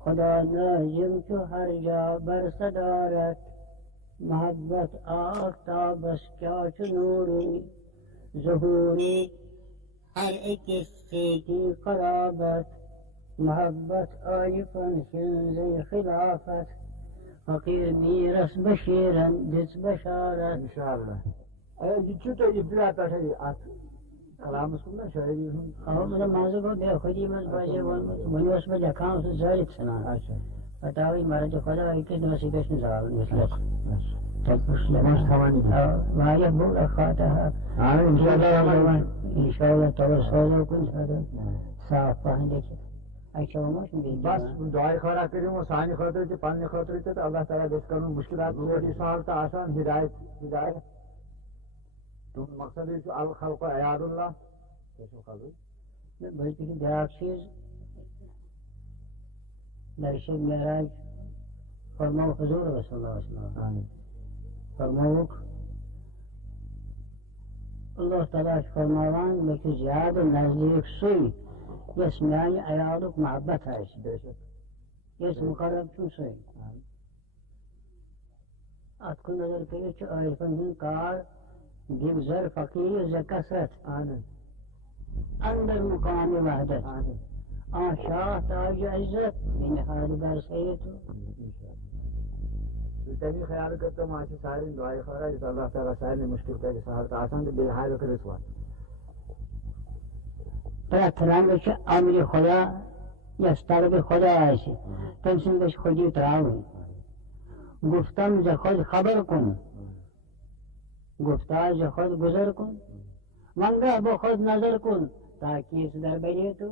خدا لازم چو ہر جا بر صدارت محبت آفتاب بس کیا چو نوری ظہوری ہر ایک قصے کی قرابت محبت آیفن حنز خلافت فقیر میرس بشیرن دس بشارت انشاءاللہ یہ چھو ابتدا پہ کلام سننا شاعری مطلب مازو کو بے خودی مز باجے ونوس میں دکھاؤں سے زارت سنان اچھا فتاوی مرد خدا ایک دوسی بشن زال مثلت نماز خوانی وهي بولا خاتها إن شاء الله توسل وكل هذا صافة عندك أيشوا مش مبين بس دعائے خورا کریم و ثانی خاطر تھی پانی خاطر تھی تو اللہ تعالیٰ دس کروں مشکلات چھوٹی سال تا آسان ہدایت تو مقصد ہے کہ الخلق عیاد اللہ کیسے خلق بس کہ بیاکھ چیز در شب معراج فرماو حضور رسول اللہ صلی اللہ علیہ وسلم فرماوک اللہ تعالیٰ فرماوان لیکن زیادہ نزدیک سوئی یس میانی عیادک محبت ہے یس مقرب چون سوئی ات کو نظر کرے چھ عارفن ہن کار بگذر فقیر ز کثرت اندر مقام وحدت آن شاہ تاج عزت من حال بر سید تبھی خیال کرتا ہوں آج سارے دعائیں خورا جس اللہ تعالیٰ سارے نے مشکل کر سہار تو آسان تو بے حال کر اس وقت پراتھنان بچ امر خدا یا طلب خدا آسی تمسن بچ خودی تراوی گفتم ز خود خبر کن گفتار ز خود گذر کن منگاہ با خود نظر کن تاکہ اس در بنے تو